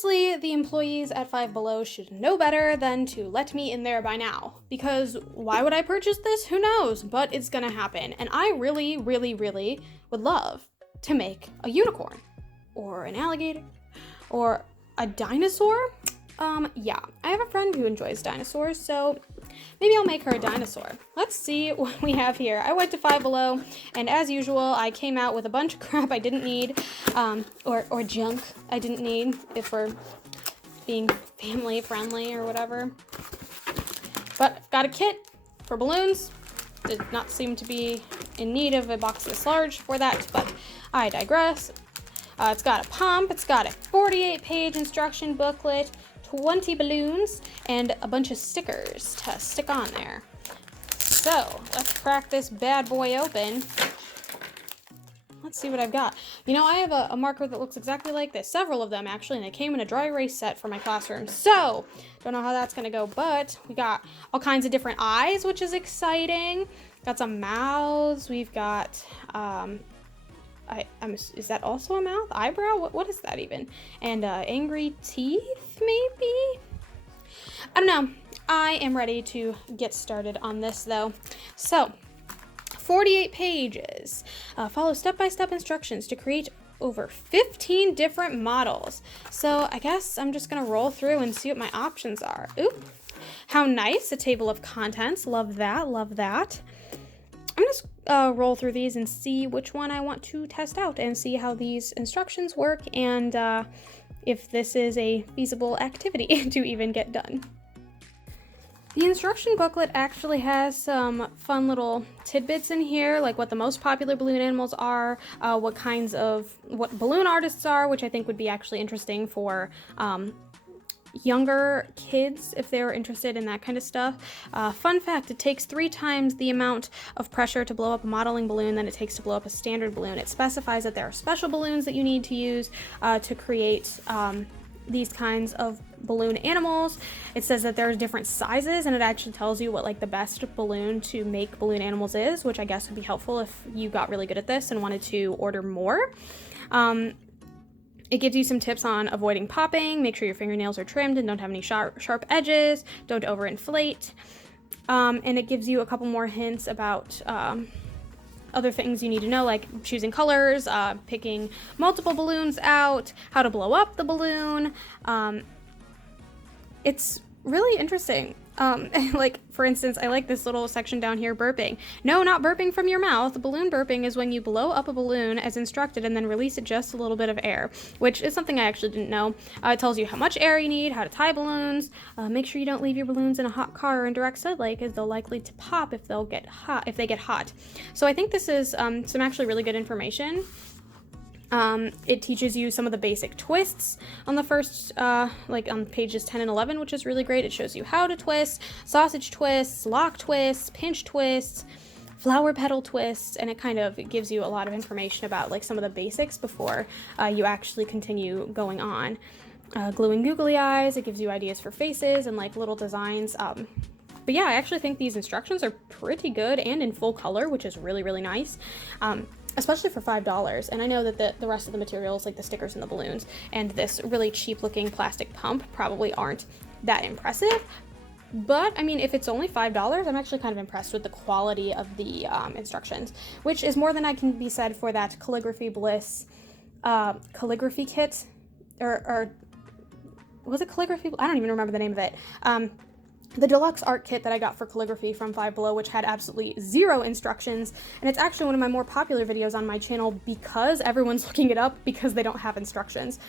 honestly, the employees at Five Below should know better than to let me in there by now. Because why would I purchase this? Who knows? But it's gonna happen. And I really, really, really would love to make a unicorn. Or an alligator. Or a dinosaur? Yeah. I have a friend who enjoys dinosaurs, so maybe I'll make her a dinosaur. Let's see what we have here. I went to Five Below, and as usual, I came out with a bunch of crap I didn't need, or junk I didn't need, if we're being family friendly or whatever. But I've got a kit for balloons. Did not seem to be in need of a box this large for that, but I digress. It's got a pump, it's got a 48-page instruction booklet, 20 balloons, and a bunch of stickers to stick on there. So, let's crack this bad boy open. Let's see what I've got. You know, I have a marker that looks exactly like this. Several of them, actually, and they came in a dry erase set for my classroom. So, don't know how that's gonna go, but we got all kinds of different eyes, which is exciting. Got some mouths. We've got, is that also a mouth? Eyebrow? What is that even? And angry teeth, maybe? I don't know. I am ready to get started on this, though. So, 48 pages. Follow step-by-step instructions to create over 15 different models. So, I guess I'm just going to roll through and see what my options are. Ooh, how nice. A table of contents. Love that. Love that. I'm just roll through these and see which one I want to test out and see how these instructions work and if this is a feasible activity to even get done. The instruction booklet actually has some fun little tidbits in here, like what the most popular balloon animals are, what balloon artists are, which I think would be actually interesting for younger kids if they were interested in that kind of stuff. Fun fact, it takes 3 times the amount of pressure to blow up a modeling balloon than it takes to blow up a standard balloon. It specifies that there are special balloons that you need to use to create these kinds of balloon animals. It says that there's different sizes, and it actually tells you what like the best balloon to make balloon animals is, which I guess would be helpful if you got really good at this and wanted to order more. It gives you some tips on avoiding popping, make sure your fingernails are trimmed and don't have any sharp edges, don't overinflate, and it gives you a couple more hints about other things you need to know, like choosing colors, picking multiple balloons out, how to blow up the balloon. It's really interesting. Like, for instance, I like this little section down here, burping. No, not burping from your mouth. Balloon burping is when you blow up a balloon as instructed and then release it just a little bit of air, which is something I actually didn't know. It tells you how much air you need, how to tie balloons. Make sure you don't leave your balloons in a hot car or in direct sunlight, because they're likely to pop if they get hot. So I think this is some actually really good information. It teaches you some of the basic twists on the first, like on pages 10 and 11, which is really great. It shows you how to twist, sausage twists, lock twists, pinch twists, flower petal twists, and it kind of gives you a lot of information about like some of the basics before you actually continue going on. Gluing googly eyes, it gives you ideas for faces and like little designs. But yeah, I actually think these instructions are pretty good and in full color, which is really, really nice. Especially for $5, and I know that the rest of the materials, like the stickers and the balloons, and this really cheap-looking plastic pump probably aren't that impressive, but, I mean, if it's only $5, I'm actually kind of impressed with the quality of the instructions, which is more than I can be said for that Calligraphy Bliss calligraphy kit, or was it Calligraphy? I don't even remember the name of it. The deluxe art kit that I got for calligraphy from Five Below, which had absolutely 0 instructions, and it's actually one of my more popular videos on my channel because everyone's looking it up because they don't have instructions.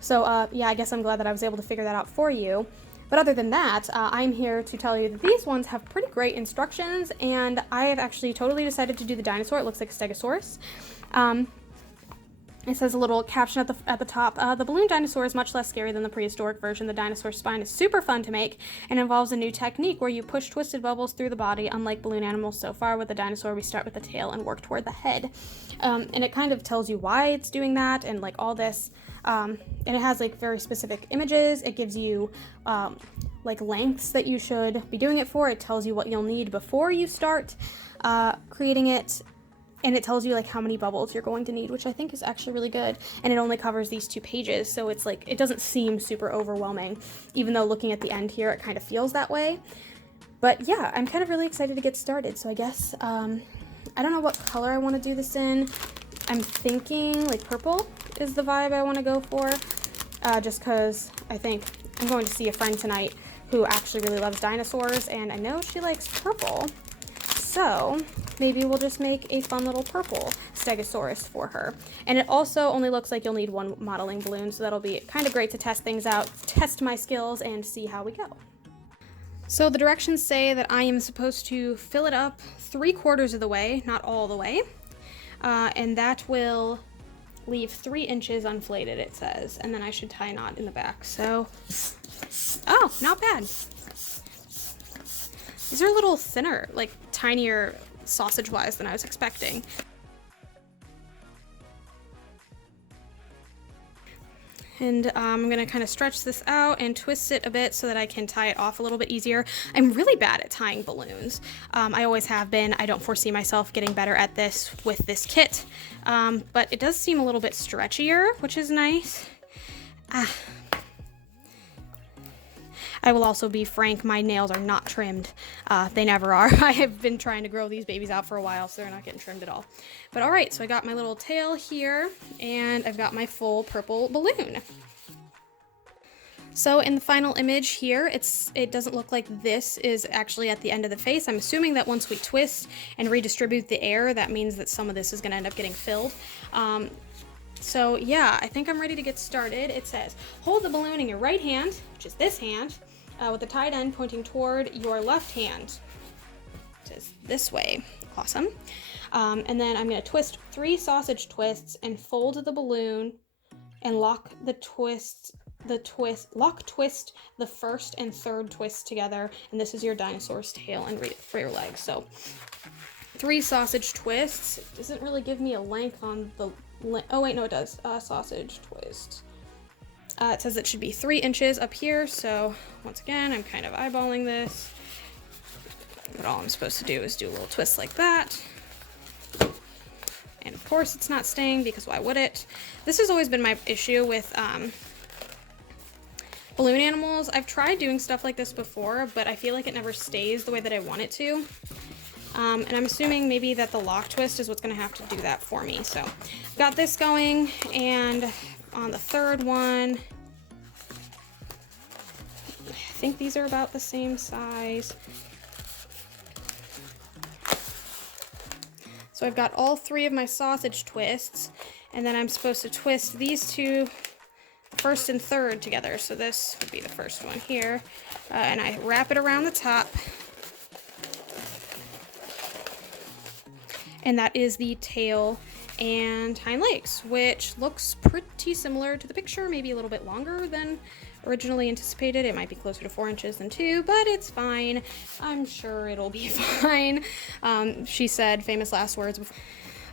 So yeah, I guess I'm glad that I was able to figure that out for you. But other than that, I'm here to tell you that these ones have pretty great instructions, and I have actually totally decided to do the dinosaur. It looks like a stegosaurus. It says a little caption at the top. The balloon dinosaur is much less scary than the prehistoric version. The dinosaur spine is super fun to make and involves a new technique where you push twisted bubbles through the body. Unlike balloon animals so far, with the dinosaur, we start with the tail and work toward the head. And it kind of tells you why it's doing that and like all this. And it has like very specific images. It gives you like lengths that you should be doing it for. It tells you what you'll need before you start creating it. and it tells you like how many bubbles you're going to need, which I think is actually really good. And it only covers these 2 pages, so it's like, it doesn't seem super overwhelming, even though looking at the end here, it kind of feels that way. But yeah, I'm kind of really excited to get started. So I guess, I don't know what color I want to do this in. I'm thinking like purple is the vibe I want to go for, just because I think I'm going to see a friend tonight who actually really loves dinosaurs, and I know she likes purple. So maybe we'll just make a fun little purple Stegosaurus for her. And it also only looks like you'll need 1 modeling balloon, so that'll be kind of great to test things out, test my skills, and see how we go. So the directions say that I am supposed to fill it up 3/4 of the way, not all the way, and that will leave 3 inches unflated, it says, and then I should tie a knot in the back. So, oh, not bad. These are a little thinner, like tinier sausage-wise than I was expecting. And I'm gonna kind of stretch this out and twist it a bit so that I can tie it off a little bit easier. I'm really bad at tying balloons. I always have been. I don't foresee myself getting better at this with this kit, but it does seem a little bit stretchier, which is nice. I will also be frank, my nails are not trimmed. They never are. I have been trying to grow these babies out for a while, so they're not getting trimmed at all. But all right, so I got my little tail here, and I've got my full purple balloon. So in the final image here, it doesn't look like this is actually at the end of the face. I'm assuming that once we twist and redistribute the air, that means that some of this is gonna end up getting filled. So yeah, I think I'm ready to get started. It says, hold the balloon in your right hand, which is this hand, with the tied end pointing toward your left hand. It says this way. Awesome. And then I'm going to twist 3 sausage twists and fold the balloon and lock twist the first and third twist together. And this is your dinosaur's tail and rear legs. So 3 sausage twists. It doesn't really give me a length on the oh wait, no it does. Sausage twist. It says it should be 3 inches up here, so once again, I'm kind of eyeballing this. But all I'm supposed to do is do a little twist like that. And of course it's not staying, because why would it? This has always been my issue with balloon animals. I've tried doing stuff like this before, but I feel like it never stays the way that I want it to. And I'm assuming maybe that the lock twist is what's going to have to do that for me. So got this going, and on the third one, I think these are about the same size. So I've got all 3 of my sausage twists, and then I'm supposed to twist these 2, first and third, together. So this would be the first one here, and I wrap it around the top. And that is the tail and hind legs, which looks pretty similar to the picture, maybe a little bit longer than originally anticipated. It might be closer to 4 inches than 2, but it's fine. I'm sure it'll be fine. She said famous last words.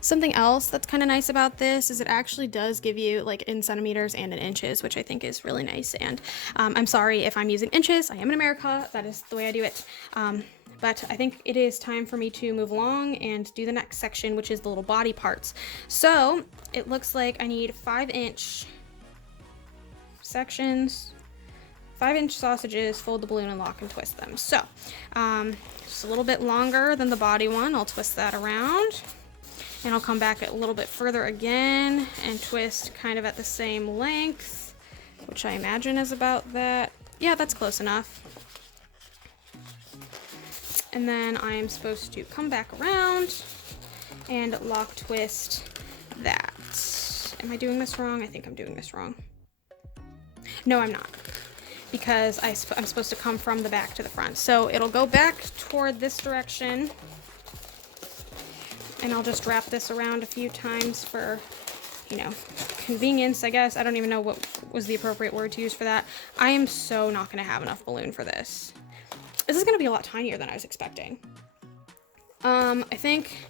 Something else that's kind of nice about this is it actually does give you like in centimeters and in inches, which I think is really nice. And I'm sorry if I'm using inches. I am in America. That is the way I do it. But I think it is time for me to move along and do the next section, which is the little body parts. So it looks like I need 5-inch sections, 5-inch sausages, fold the balloon and lock and twist them. So just a little bit longer than the body one. I'll twist that around, and I'll come back a little bit further again and twist kind of at the same length, which I imagine is about that. Yeah, that's close enough. And then I'm supposed to come back around and lock twist that. Am I doing this wrong? I think I'm doing this wrong. No, I'm not, because I'm supposed to come from the back to the front. So it'll go back toward this direction, and I'll just wrap this around a few times for, you know, convenience, I guess. I don't even know what was the appropriate word to use for that. I am so not going to have enough balloon for this. This is going to be a lot tinier than I was expecting. I think,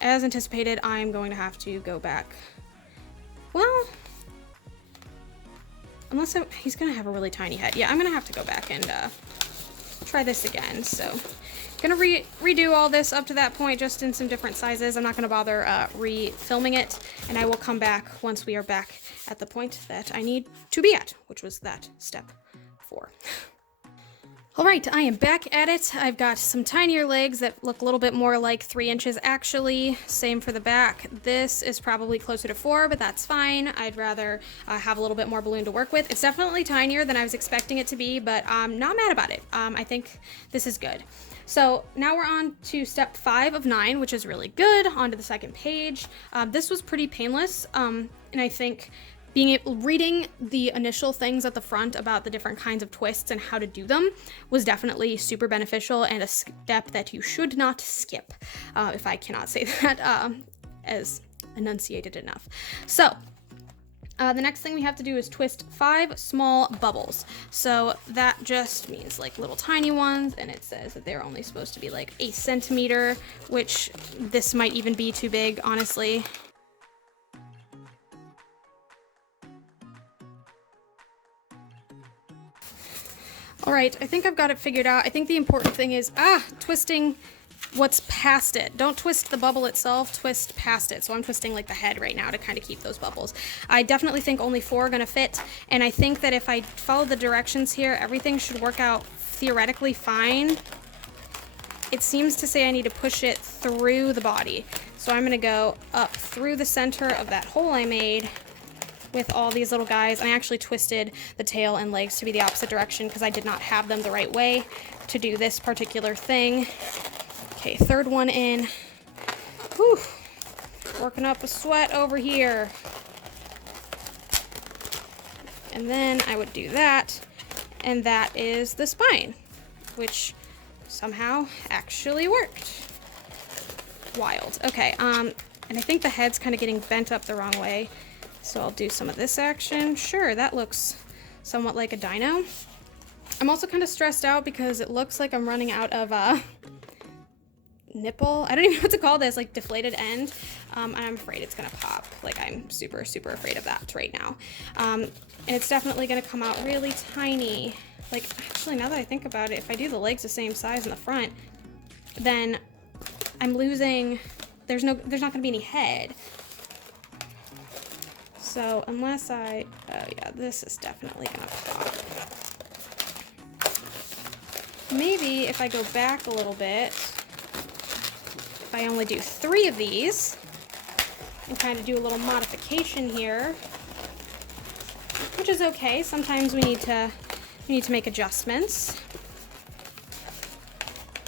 as anticipated, I'm going to have to go back. Well, unless he's going to have a really tiny head. Yeah, I'm going to have to go back and try try this again. So gonna redo all this up to that point, just in some different sizes. I'm not gonna bother re-filming it, and I will come back once we are back at the point that I need to be at, which was that step 4. All right, I am back at it. I've got some tinier legs that look a little bit more like 3 inches actually. Same for the back. This is probably closer to 4, but that's fine. I'd rather have a little bit more balloon to work with. It's definitely tinier than I was expecting it to be, but I'm not mad about it. I think this is good. So now we're on to step 5 of 9, which is really good. On to the second page. This was pretty painless, and I think reading the initial things at the front about the different kinds of twists and how to do them was definitely super beneficial and a step that you should not skip, if I cannot say that as enunciated enough. So the next thing we have to do is twist 5 small bubbles. So that just means like little tiny ones, and it says that they're only supposed to be like 1 centimeter, which this might even be too big, honestly. All right, I think I've got it figured out. I think the important thing is, twisting what's past it. Don't twist the bubble itself, twist past it. So I'm twisting like the head right now to kind of keep those bubbles. I definitely think only 4 are gonna fit, and I think that if I follow the directions here, everything should work out theoretically fine. It seems to say I need to push it through the body. So I'm gonna go up through the center of that hole I made with all these little guys. I actually twisted the tail and legs to be the opposite direction because I did not have them the right way to do this particular thing. Okay, third one in. Whew. Working up a sweat over here. And then I would do that, and that is the spine, which somehow actually worked. Wild. Okay, and I think the head's kind of getting bent up the wrong way. So I'll do some of this action. Sure, that looks somewhat like a dino. I'm also kind of stressed out because it looks like I'm running out of nipple. I don't even know what to call this, like deflated end. And I'm afraid it's gonna pop. Like I'm super, super afraid of that right now. And it's definitely gonna come out really tiny. Like actually, now that I think about it, if I do the legs the same size in the front, then I'm losing, there's not gonna be any head. So unless oh yeah, this is definitely gonna pop. Maybe if I go back a little bit, if I only do 3 of these, and kind of do a little modification here, which is okay. Sometimes we need to make adjustments.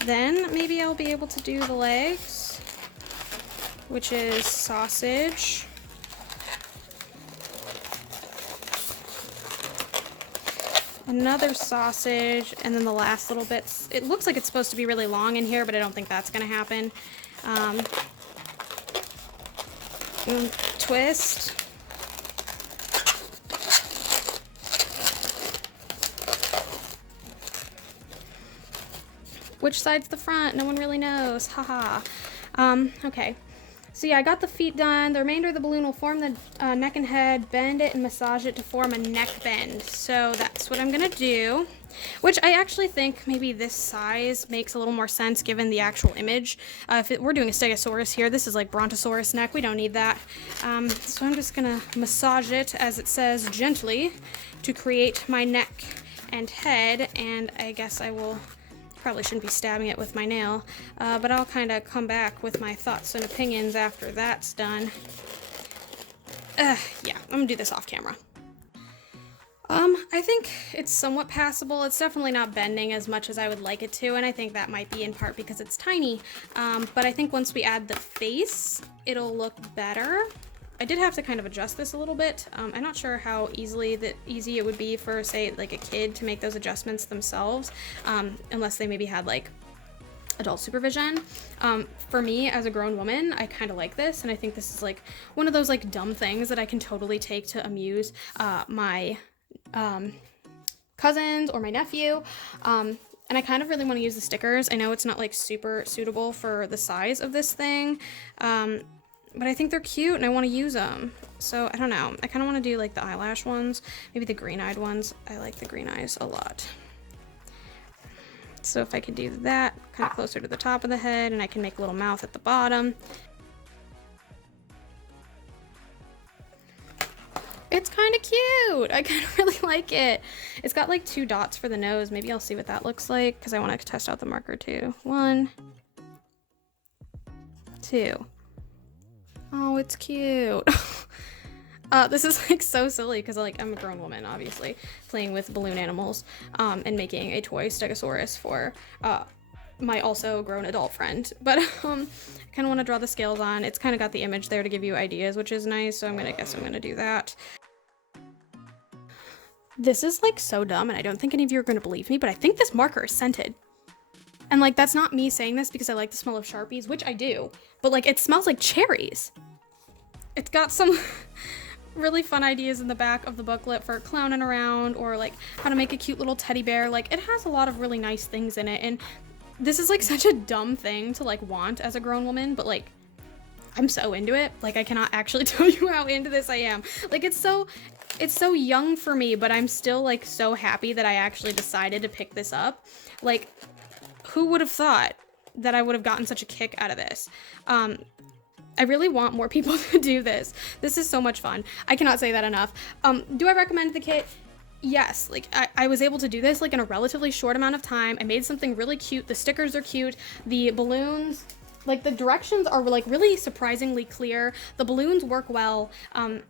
Then maybe I'll be able to do the legs, which is sausage. Another sausage, and then the last little bits. It looks like it's supposed to be really long in here, but I don't think that's gonna happen. Twist. Which side's the front? No one really knows. Haha. Okay. So yeah, I got the feet done. The remainder of the balloon will form the neck and head, bend it, and massage it to form a neck bend. So that's what I'm gonna do, which I actually think maybe this size makes a little more sense given the actual image. If we're doing a Stegosaurus here, this is like Brontosaurus neck. We don't need that. So I'm just gonna massage it, as it says, gently to create my neck and head, and I guess I will probably shouldn't be stabbing it with my nail, but I'll kind of come back with my thoughts and opinions after that's done. Yeah, I'm gonna do this off camera. I think it's somewhat passable. It's definitely not bending as much as I would like it to, and I think that might be in part because it's tiny, but I think once we add the face, it'll look better. I did have to kind of adjust this a little bit. I'm not sure how easy it would be for, say, like a kid to make those adjustments themselves, unless they maybe had like adult supervision. For me as a grown woman, I kind of like this, and I think this is like one of those like dumb things that I can totally take to amuse my cousins or my nephew. And I kind of really want to use the stickers. I know it's not like super suitable for the size of this thing, but I think they're cute and I want to use them. So I don't know. I kind of want to do like the eyelash ones, maybe the green-eyed ones. I like the green eyes a lot. So if I can do that kind of closer to the top of the head, and I can make a little mouth at the bottom. It's kind of cute. I kind of really like it. It's got like 2 dots for the nose. Maybe I'll see what that looks like because I want to test out the marker too. 1, 2. Oh, it's cute. This is like so silly because like I'm a grown woman, obviously, playing with balloon animals and making a toy Stegosaurus for my also grown adult friend. But I kind of want to draw the scales on. It's kind of got the image there to give you ideas, which is nice. So I'm gonna do that. This is like so dumb, and I don't think any of you are gonna believe me, but I think this marker is scented. And like that's not me saying this because I like the smell of Sharpies, which I do, but like it smells like cherries. It's got some really fun ideas in the back of the booklet for clowning around, or like how to make a cute little teddy bear. Like it has a lot of really nice things in it, and this is like such a dumb thing to like want as a grown woman, but like I'm so into it. Like I cannot actually tell you how into this I am. Like it's so young for me, but I'm still like so happy that I actually decided to pick this up. Like who would have thought that I would have gotten such a kick out of this? I really want more people to do this. This is so much fun. I cannot say that enough. Do I recommend the kit? Yes, like I was able to do this like in a relatively short amount of time. I made something really cute. The stickers are cute. The balloons, like the directions are like really surprisingly clear. The balloons work well. And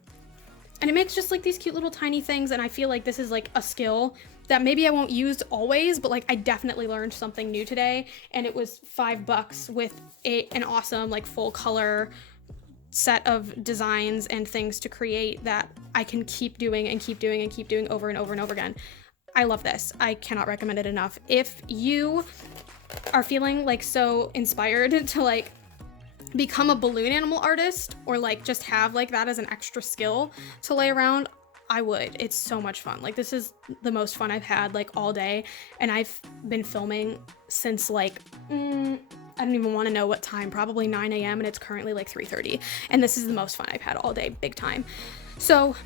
it makes just like these cute little tiny things. And I feel like this is like a skill that maybe I won't use always, but like I definitely learned something new today. And it was $5 with an awesome like full color set of designs and things to create that I can keep doing and keep doing and keep doing over and over and over again. I love this. I cannot recommend it enough. If you are feeling like so inspired to like become a balloon animal artist, or like just have like that as an extra skill to lay around, I would. It's so much fun. Like this is the most fun I've had like all day, and I've been filming since like I don't even want to know what time, probably 9 a.m. and it's currently like 3:30, and this is the most fun I've had all day, big time. So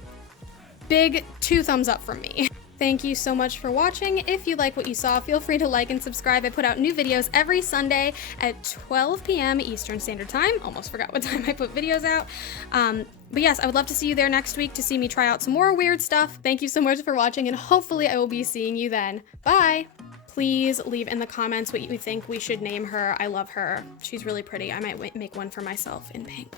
big 2 thumbs up from me. Thank you so much for watching. If you like what you saw, feel free to like and subscribe. I put out new videos every Sunday at 12 p.m. Eastern Standard Time. Almost forgot what time I put videos out. But yes, I would love to see you there next week to see me try out some more weird stuff. Thank you so much for watching, and hopefully I will be seeing you then. Bye! Please leave in the comments what you think we should name her. I love her. She's really pretty. I might make one for myself in pink.